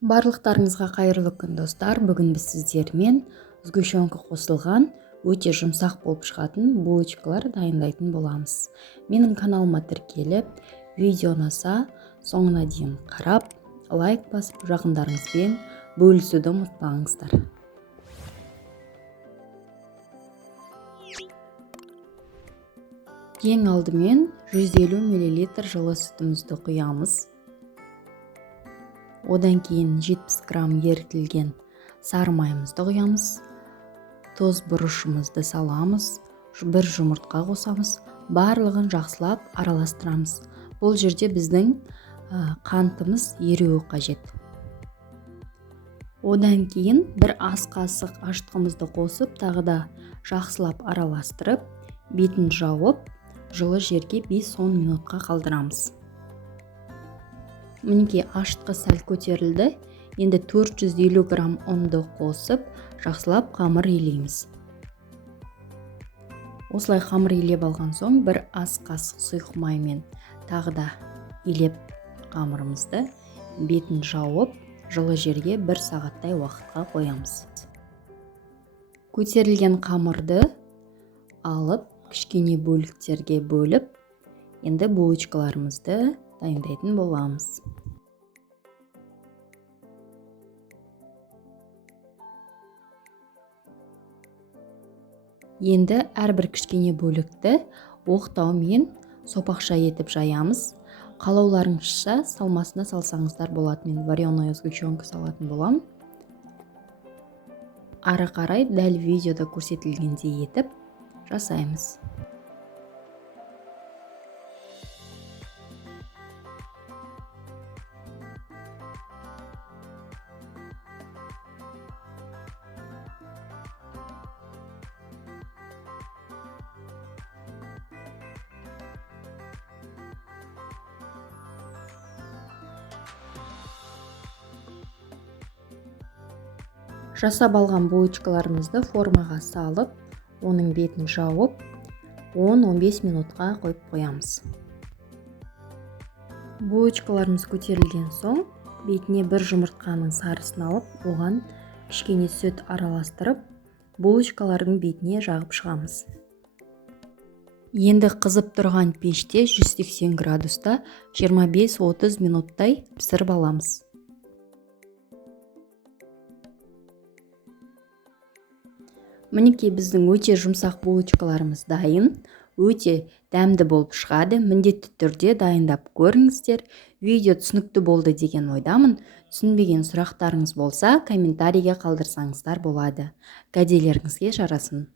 Барлықтарыңызға қайырлы күн достар. Бүгін біз сіздермен сгущенка қосылған өте жұмсақ болып шығатын булочкалар дайындайтын боламыз. Менің каналыма тіркеліп, видео ұнаса соңына дейін қарап, лайк басып, жақындарыңызбен бөлісуді ұмытпаңыздар. Ең алдымен 150 мл жылы сүтімізді құямыз. Одан кейін 70 грамм ерітілген сары майымызды құямыз. Тоз бұрышымызды саламыз. Бір жұмыртқа қосамыз. Барлығын жақсылап араластырамыз. Бұл жерде біздің қантымыз еруі қажет. Одан кейін бір ас қасық ашытқымызды қосып, тағы да жақсылап араластырып, бетін жауып, жылы жерге 5-10 минутқа қалдырамыз. Мінекей ашытқы сәл көтерілді. Енді 450 грамм ұнды қосып, жақсылап қамыр илейміз. Осылай қамыр илеп алған соң, бір ас қасық сұйық маймен тағы да илеп қамырымызды, бетін жауып, жылы жерге 1 сағаттай уақытқа қоямыз. Көтерілген қамырды алып, кішкене бөліктерге бөліп, енді булочкаларымызды дайындайтын боламыз. Енді әрбір кішкене бөлікті оқтаумен сопақша етіп жаямыз. Қалауларыңызша салмасына салсаңыздар болады. Мен вареная сгущенка салатын болам. Ары қарай дәл видеода көрсетілгендей етіп жасаймыз. Жасап алған булочкаларымызды формаға салып, оның бетін жауып, 10-15 минутқа қойып қоямыз. Булочкаларымыз көтерілген соң, бетіне бір жұмыртқаның сарысын алып, оған кішкене сүт араластырып, булочкалардың бетіне жағып шығамыз. Енді қызып тұрған пеште 180 градуста 25-30 минуттай пісіріп аламыз. Мінекей біздің өте жұмсақ булочкаларымыз дайын, өте дәмді болып шығады. Міндетті түрде дайындап көріңіздер. Видео түсінікті болды деген ойдамын. Түсінбеген сұрақтарыңыз болса, комментарийге қалдырсаңыздар болады. Кәделеріңізге жарасын.